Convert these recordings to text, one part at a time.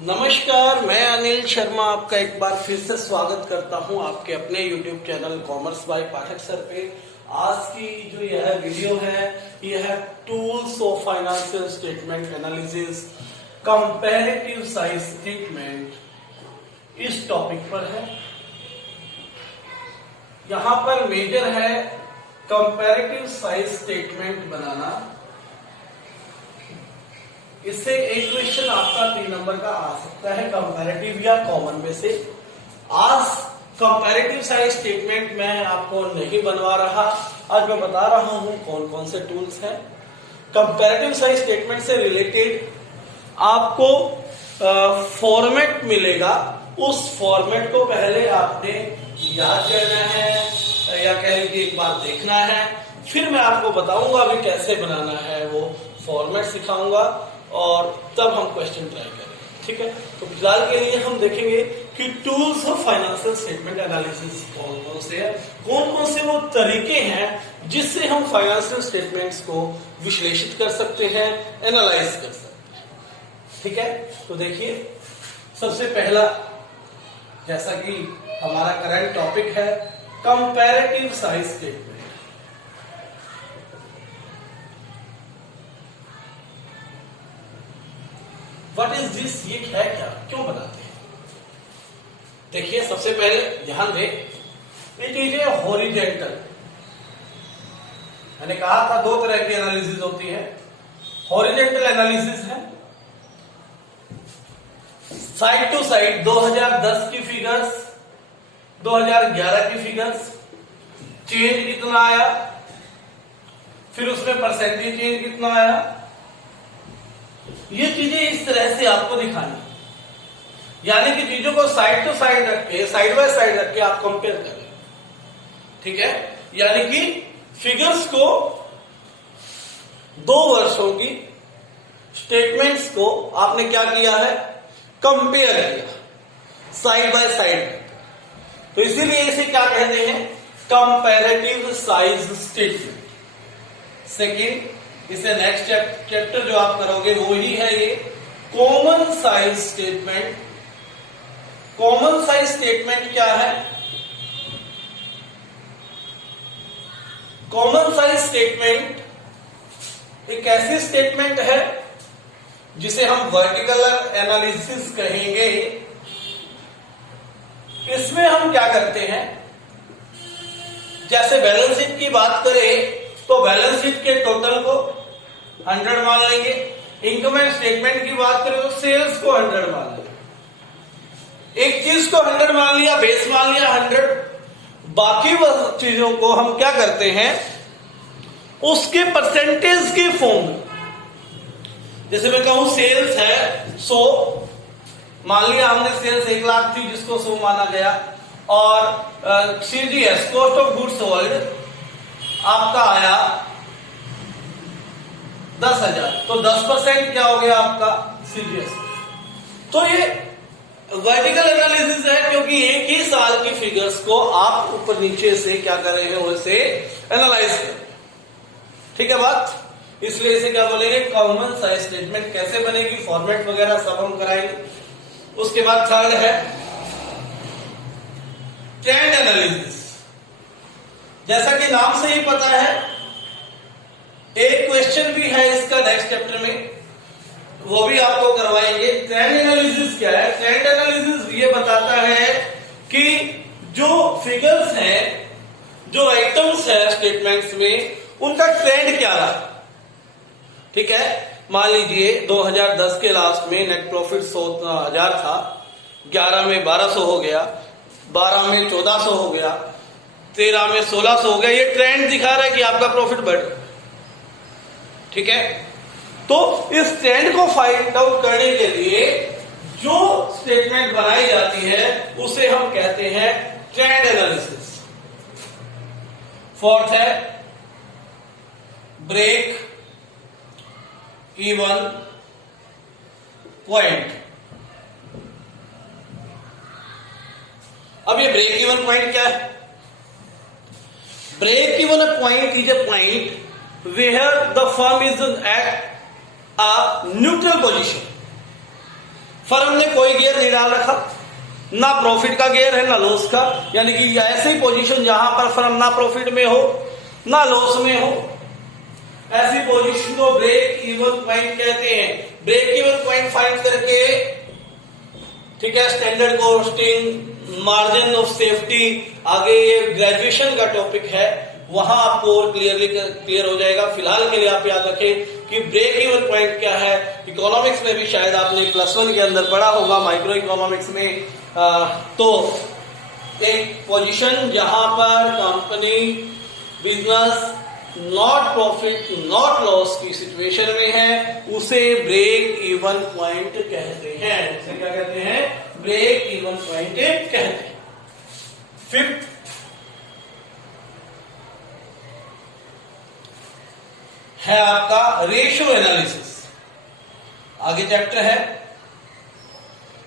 नमस्कार, मैं अनिल शर्मा आपका एक बार फिर से स्वागत करता हूं आपके अपने YouTube channel commerce by Pathak sir पे। आज की जो यह वीडियो है यह tools of financial statement analysis comparative size statement इस टॉपिक पर है। यहां पर मेजर है कंपैरेटिव साइज स्टेटमेंट बनाना। इससे एक क्वेश्चन आपका 3 नंबर का आ सकता है कंपैरेटिव या कॉमन में से। आज कंपैरेटिव साइज स्टेटमेंट मैं आपको नहीं बनवा रहा, आज मैं बता रहा हूं कौन कौन से टूल्स हैं। कंपैरेटिव साइज स्टेटमेंट से रिलेटेड आपको फॉर्मेट मिलेगा, उस फॉर्मेट को पहले आपने याद करना है या कह लीजिए एक बार देखना है, फिर मैं आपको बताऊंगा अभी कैसे बनाना है, वो फॉर्मेट सिखाऊंगा और तब हम क्वेश्चन ट्राई करेंगे। ठीक है, तो फिलहाल के लिए हम देखेंगे कि tools of financial statement analysis कौन कौन से हैं, कौन कौन से वो तरीके हैं जिससे हम फाइनेंशियल स्टेटमेंट्स को विश्लेषित कर सकते हैं, एनालाइज कर सकते हैं। ठीक है, तो देखिए सबसे पहला, जैसा कि हमारा करंट टॉपिक है comparative size statement. What is this, ये है क्या, क्यों बनाते हैं? देखिए सबसे पहले ध्यान दें, ये चीज है हॉरिजेंटल। मैंने कहा था 2 तरह की एनालिसिस होती है। हॉरिजेंटल एनालिसिस है साइड टू साइड, 2010 की फिगर्स, 2011 की फिगर्स, चेंज कितना आया, फिर उसमें परसेंटेज चेंज कितना आया, ये चीजें इस तरह से आपको दिखानी। यानी कि चीजों को साइड टू साइड रख के, साइड बाय साइड रख के आप कंपेयर करें। ठीक है, यानी कि फिगर्स को 2 वर्षों की स्टेटमेंट्स को आपने क्या किया है, कंपेयर किया साइड बाय साइड। तो इसीलिए इसे क्या कहते हैं, कंपैरेटिव साइज स्टेटमेंट। सेकेंड, इसे नेक्स्ट चैप्टर जो आप करोगे वो ही है ये common size statement. Common size statement क्या है? कॉमन साइज स्टेटमेंट एक ऐसी स्टेटमेंट है जिसे हम वर्टिकल एनालिसिस कहेंगे। इसमें हम क्या करते हैं, जैसे बैलेंस शीट की बात करें तो बैलेंस शीट के टोटल को 100 मान लेंगे। इनकम एंड स्टेटमेंट की बात करें तो सेल्स को 100 मान लेंगे। एक चीज को 100 मान लिया, बेस मान लिया 100, बाकी चीजों को हम क्या करते हैं, उसके परसेंटेज के फॉर्म में। जैसे मैं कहूं सेल्स है 100, मान लिया हमने सेल्स 1 लाख थी जिसको 100 माना गया, और CGS cost of goods sold आपका आया 10,000, तो 10% क्या हो गया आपका सीजीएस। तो ये वर्टिकल एनालिसिस है, क्योंकि एक ही साल की फिगर्स को आप ऊपर नीचे से क्या कर रहे हैं, उसे एनालाइज कर। ठीक है बात, इसलिए इसे क्या बोलेंगे, कॉमन साइज स्टेटमेंट। कैसे बनेगी, फॉर्मेट वगैरह सब हम कराएंगे। उसके बाद थर्ड है ट्रेंड एनालिसिस। जैसा कि नाम से ही पता है, एक क्वेश्चन भी है इसका नेक्स्ट चैप्टर में, वो भी आपको करवाएंगे। ट्रेंड एनालिसिस क्या है? ट्रेंड एनालिसिस ये बताता है कि जो फिगर्स हैं, जो आइटम्स है स्टेटमेंट्स में, उनका ट्रेंड क्या रहा। ठीक है, मान लीजिए 2010 के लास्ट में नेट प्रॉफिट 100,000 था, 11 में 1200 हो गया, 12 में 1400 हो गया, 13 में 1600 हो गया। ये ट्रेंड दिखा रहा है कि आपका प्रॉफिट बढ़। ठीक है, तो इस ट्रेंड को फाइंड आउट करने के लिए जो स्टेटमेंट बनाई जाती है उसे हम कहते हैं ट्रेंड एनालिसिस। फोर्थ है ब्रेक इवन पॉइंट। अब ये ब्रेक इवन पॉइंट क्या है? Break even point is a point where the firm is at a neutral position. Firm ने कोई गियर नहीं डाल रखा, ना प्रॉफिट का गियर है ना लॉस का, यानी कि ऐसी पोजीशन जहां पर फर्म ना प्रॉफिट में हो ना लॉस में हो, ऐसी पोजीशन को ब्रेक इवन पॉइंट कहते हैं। ब्रेक इवन पॉइंट फाइंड करके, ठीक है, standard costing, margin of safety, आगे ये ग्रेजुएशन का टॉपिक है, वहां आपको और क्लियर हो जाएगा। फिलहाल के लिए आप याद रखें कि ब्रेक इवन पॉइंट क्या है। इकोनॉमिक्स में भी शायद आपने +1 के अंदर पढ़ा होगा, माइक्रो इकोनॉमिक्स में। तो एक पोजीशन जहां पर company business not profit not loss की सिचुएशन में है, उसे ब्रेक इवन पॉइंट कहते हैं। उसे क्या कहते हैं? ब्रेक इवन पॉइंट कहते हैं। फिफ्थ है आपका रेशियो एनालिसिस। आगे चैप्टर है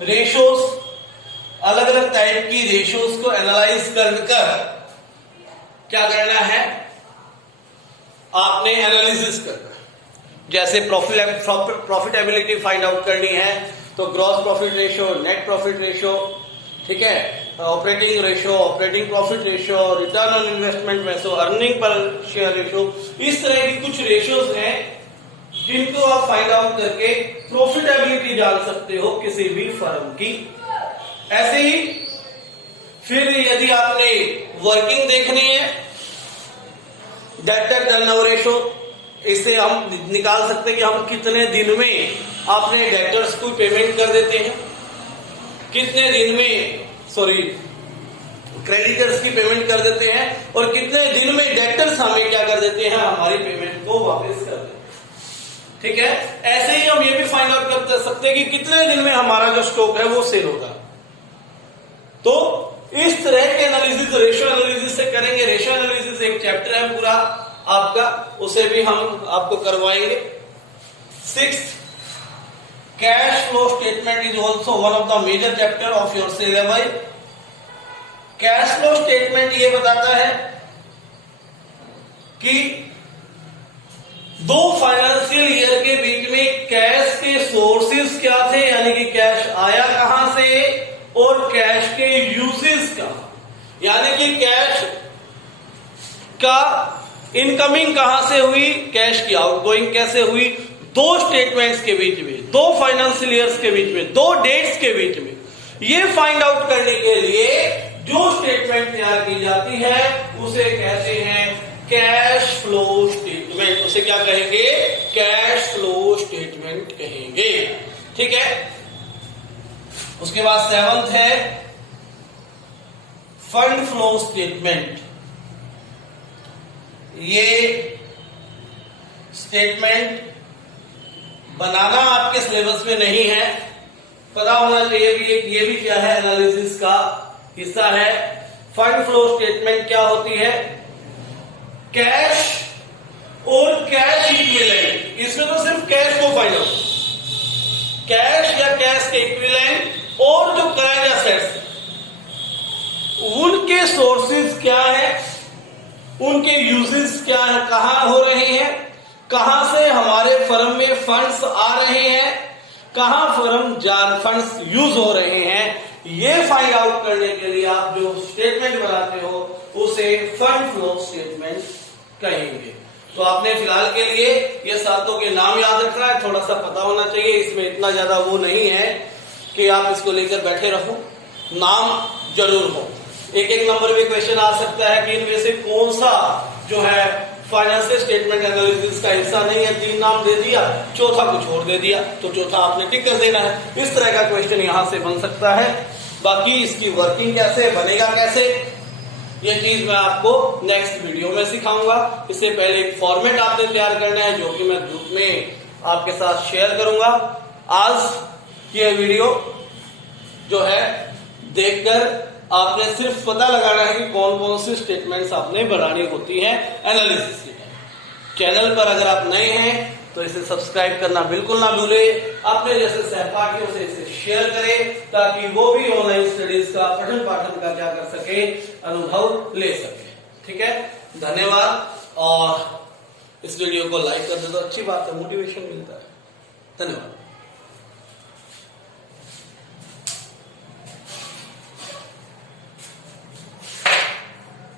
रेशियोज, अलग अलग टाइप की रेशियोज को एनालाइज कर क्या करना है आपने? एनालिसिस करना। जैसे प्रॉफिटेबिलिटी फाइंड आउट करनी है तो gross profit ratio, net profit ratio, ठीक है, operating ratio, operating profit ratio, return on investment ratio, earning per share ratio, इस तरह की कुछ रेशियोज हैं जिनको आप फाइंड आउट करके प्रॉफिटेबिलिटी जान सकते हो किसी भी फर्म की। ऐसे ही फिर यदि आपने वर्किंग देखनी है, डेब्टर टर्नओवर रेशियो, इससे हम निकाल सकते हैं कि हम कितने दिन में अपने डेब्टर्स को पेमेंट कर देते हैं, कितने दिन में क्रेडिटर्स की पेमेंट कर देते हैं, और कितने दिन में डेब्टर्स हमें क्या कर देते हैं, हमारी पेमेंट को वापस कर देते हैं। ठीक है, ऐसे ही हम ये भी फाइंड आउट कर सकते हैं कि कितने दिन में हमारा जो स्टॉक है वो सेल होगा। तो इस तरह के एनालिसिस रेशियो एनालिसिस से करेंगे। रेशियो एनालिसिस एक चैप्टर है पूरा आपका, उसे भी हम आपको करवाएंगे। Sixth, cash flow statement is also one of the major chapter of your syllabus. Cash flow statement ये बताता है कि 2 फाइनेंशियल ईयर के बीच में कैश के सोर्सेस क्या थे, यानी कि कैश आया कहां से और कैश के यूजेस का, यानी कि कैश का इनकमिंग कहां से हुई, कैश की आउटगोइंग कैसे हुई, 2 स्टेटमेंट्स के बीच में, 2 फाइनेंशियल ईयर्स के बीच में, 2 डेट्स के बीच में, ये फाइंड आउट करने के लिए जो स्टेटमेंट तैयार की जाती है उसे कहते हैं कैश फ्लो स्टेटमेंट। उसे क्या कहेंगे? कैश फ्लो स्टेटमेंट कहेंगे। ठीक है, उसके बाद 7th है फंड फ्लो स्टेटमेंट। ये स्टेटमेंट बनाना आपके सिलेबस में नहीं है, पता होना चाहिए भी ये भी क्या है, एनालिसिस का हिस्सा है। फंड फ्लो स्टेटमेंट क्या होती है? कैश और कैश इक्विवेलेंट, इसमें तो सिर्फ कैश को फाइंड आउट, कैश या कैश के इक्विवेलेंट और जो करंट एसेट्स उनके सोर्सेज क्या है, उनके यूजेस क्या है, कहां हो रहे हैं, कहां से हमारे फर्म में फंड्स आ रहे हैं, कहां फंड्स यूज हो रहे हैं, ये फाइंड आउट करने के लिए आप जो स्टेटमेंट बनाते हो उसे फंड फ्लो स्टेटमेंट कहेंगे। तो आपने फिलहाल के लिए ये सातों के नाम याद रखना है, थोड़ा सा पता होना चाहिए, इसमें इतना ज्यादा वो नहीं है कि आप इसको लेकर बैठे रहो, नाम जरूर हो। एक नंबर में क्वेश्चन आ सकता है कि इनमें से कौन सा जो है फाइनेंशियल स्टेटमेंट एनालिसिस का हिस्सा नहीं है, 3 नाम दे दिया, चौथा कुछ और दे दिया, तो चौथा आपने टिक कर देना है। इस तरह का क्वेश्चन यहां से बन सकता है। बाकी इसकी वर्किंग कैसे बनेगा, कैसे, ये चीज मैं आपको नेक्स्ट वीडियो में सिखाऊंगा। इससे पहले एक फॉर्मेट आपने तैयार करना है जो कि मैं ग्रुप में आपके साथ शेयर करूंगा। आज ये वीडियो जो है देखकर आपने सिर्फ पता लगाना है कि कौन कौन सी स्टेटमेंट्स आपने बनानी होती हैं एनालिसिस के टाइम। चैनल पर अगर आप नए हैं तो इसे सब्सक्राइब करना बिल्कुल ना भूलें। अपने जैसे सहपाठियों से इसे शेयर करें ताकि वो भी ऑनलाइन स्टडीज का पठन पाठन का क्या कर सके, अनुभव ले सके। ठीक है, धन्यवाद। और इस वीडियो को लाइक कर दे तो अच्छी बात है, मोटिवेशन मिलता है। धन्यवाद।